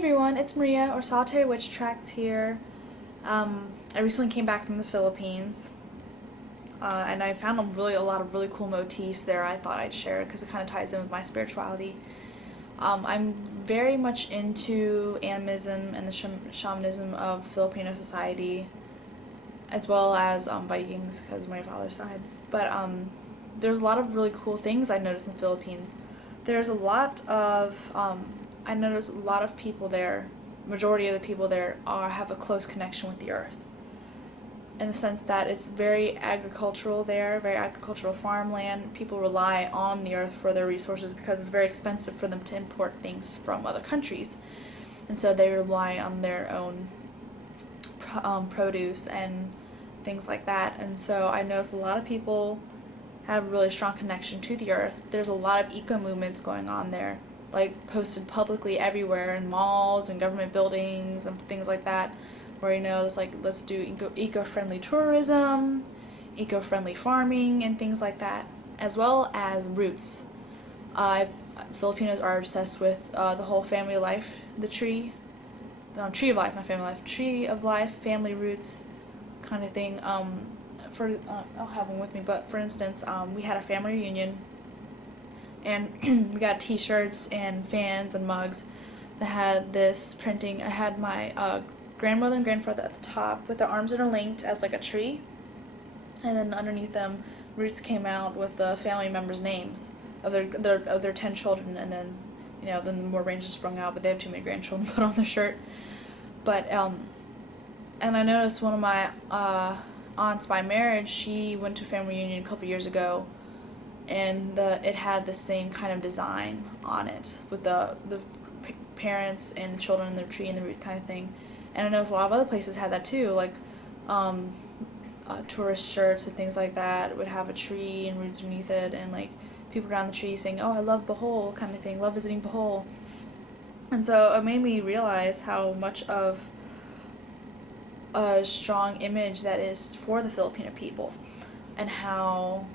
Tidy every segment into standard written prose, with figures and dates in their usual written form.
everyone, it's Maria or Solitary Witch Tracks here. I recently came back from the Philippines, and I found a lot of really cool motifs there. I thought I'd share because it kind of ties in with my spirituality. I'm very much into animism and the shamanism of Filipino society, as well as Vikings because my father's side. But there's a lot of really cool things I noticed in the Philippines. There's a lot of I noticed a lot of people there. Majority of the people there have a close connection with the earth, in the sense that it's very agricultural there, very agricultural farmland. People rely on the earth for their resources because it's very expensive for them to import things from other countries, and so they rely on their own produce and things like that. And so I noticed a lot of people have a really strong connection to the earth. There's a lot of eco movements going on there, like posted publicly everywhere in malls and government buildings and things like that, where it's like, let's do eco-friendly tourism, eco-friendly farming and things like that, as well as roots. Filipinos are obsessed with the whole family life, the tree of life, not family life, tree of life, family roots kind of thing. I'll have one with me, but for instance, we had a family reunion, and we got t-shirts and fans and mugs that had this printing. I had my grandmother and grandfather at the top with their arms interlinked as like a tree, and then underneath them, roots came out with the family members' names of their 10 children, and then then more ranges sprung out, but they have too many grandchildren put on their shirt. But and I noticed one of my aunts by marriage, she went to a family reunion a couple years ago, and it had the same kind of design on it with the parents and the children and the tree and the roots kind of thing. And I noticed a lot of other places had that too, like tourist shirts and things like that would have a tree and roots underneath it, and like people around the tree saying, "Oh, I love Bohol," kind of thing, love visiting Bohol. And so it made me realize how much of a strong image that is for the Filipino people, and how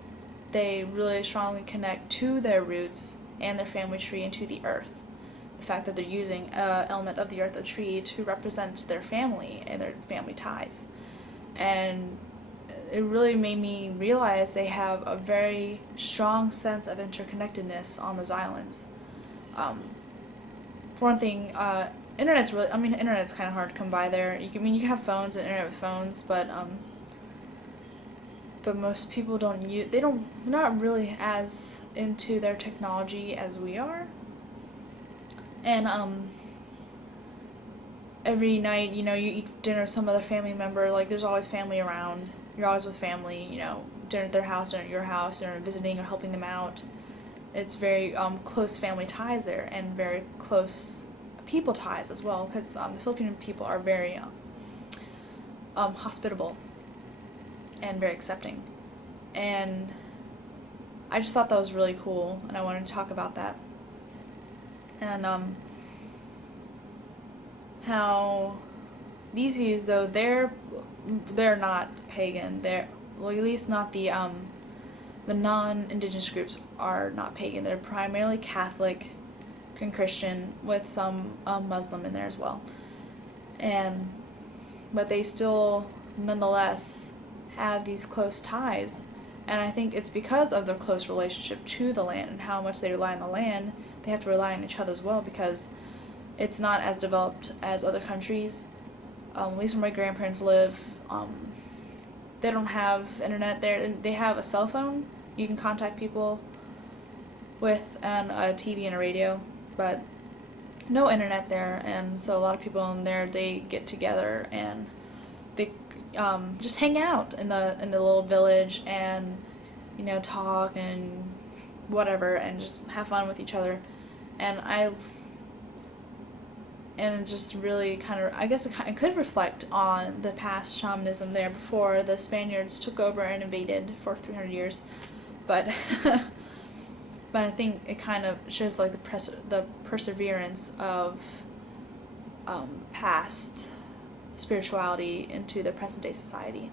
they really strongly connect to their roots and their family tree and to the earth. The fact that they're using an element of the earth, a tree, to represent their family and their family ties. And it really made me realize they have a very strong sense of interconnectedness on those islands. For one thing, internet's kind of hard to come by there. You can have phones and internet with phones, but most people not really as into their technology as we are. And every night, you eat dinner with some other family member. Like, there's always family around. You're always with family. Dinner at their house, dinner at your house, or visiting or helping them out. It's very close family ties there, and very close people ties as well, because the Filipino people are very hospitable and very accepting. And I just thought that was really cool, and I wanted to talk about that. And how these views, though, they're not pagan. They're, well, at least not the non-indigenous groups are not pagan. They're primarily Catholic and Christian, with some Muslim in there as well. But they still nonetheless have these close ties, and I think it's because of their close relationship to the land and how much they rely on the land. They have to rely on each other as well, because it's not as developed as other countries. At least where my grandparents live, they don't have internet there. They have a cell phone you can contact people with, and a TV and a radio, but no internet there. And so a lot of people in there, they get together and they just hang out in the little village, and talk and whatever, and just have fun with each other. And it just really kind of, I guess it could reflect on the past shamanism there before the Spaniards took over and invaded for 300 years. But but I think it kind of shows like the perseverance of past spirituality into the present day society.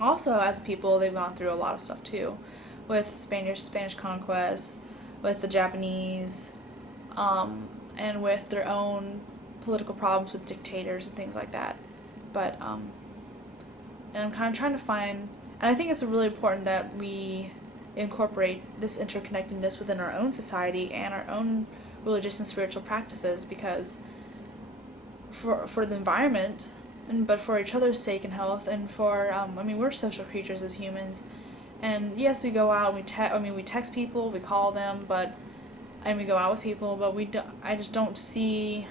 Also, as people, they've gone through a lot of stuff too, with Spanish conquest, with the Japanese, and with their own political problems with dictators and things like that. But and I'm kind of trying to find, and I think it's really important that we incorporate this interconnectedness within our own society and our own religious and spiritual practices, because for the environment, but for each other's sake and health, and for I mean, we're social creatures as humans, and yes, we go out, we text people, we call them, and we go out with people, but I just don't see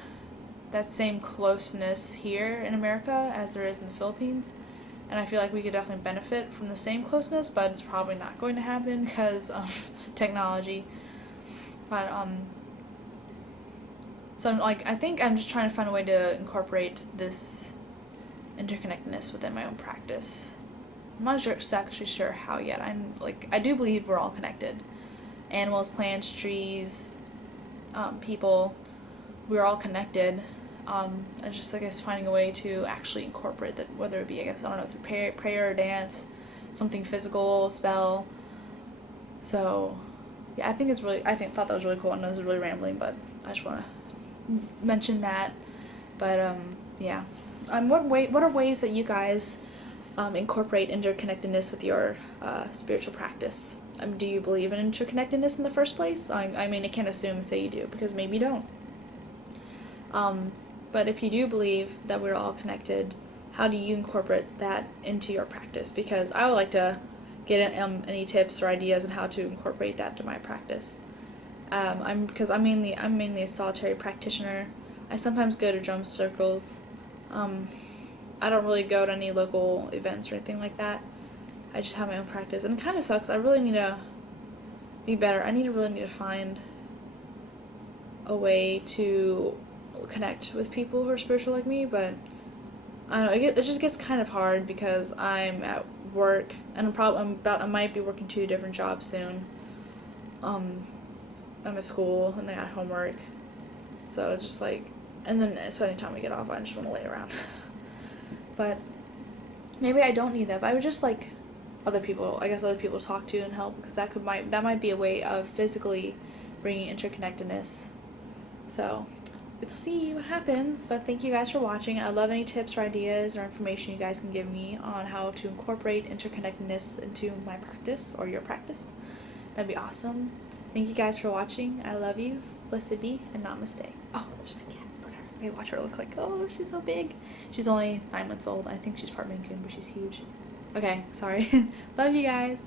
that same closeness here in America as there is in the Philippines. And I feel like we could definitely benefit from the same closeness, but it's probably not going to happen because of technology. But so I think I'm just trying to find a way to incorporate this interconnectedness within my own practice. I'm not exactly sure how yet. I do believe we're all connected. Animals, plants, trees, people, we're all connected. I just, I guess, finding a way to actually incorporate that, whether it be, I guess, I don't know, through prayer or dance, something physical, spell. So, yeah, thought that was really cool. I know this is really rambling, but I just want to mention that. But, yeah. What are ways that you guys incorporate interconnectedness with your spiritual practice? Do you believe in interconnectedness in the first place? I mean, I can't assume, say you do, because maybe you don't. But if you do believe that we're all connected, how do you incorporate that into your practice? Because I would like to get any tips or ideas on how to incorporate that to my practice. I'm mainly a solitary practitioner. I sometimes go to drum circles. I don't really go to any local events or anything like that. I just have my own practice, and it kind of sucks. I really need to be better. I really need to find a way to connect with people who are spiritual like me, but I don't know, it just gets kind of hard because I'm at work, and I might be working 2 different jobs soon. I'm at school, and I got homework, so it's just so anytime we get off, I just want to lay around. But maybe I don't need that, but I would just like other people to talk to and help, because that might be a way of physically bringing interconnectedness. So we'll see what happens, but thank you guys for watching. I love any tips or ideas or information you guys can give me on how to incorporate interconnectedness into my practice or your practice. That'd be awesome. Thank you guys for watching. I love you. Blessed be and namaste. Oh, there's my cat. Look at her. Okay, watch her look like, oh, she's so big. She's only 9 months old. I think she's part Maine Coon, but she's huge. Okay, sorry. Love you guys.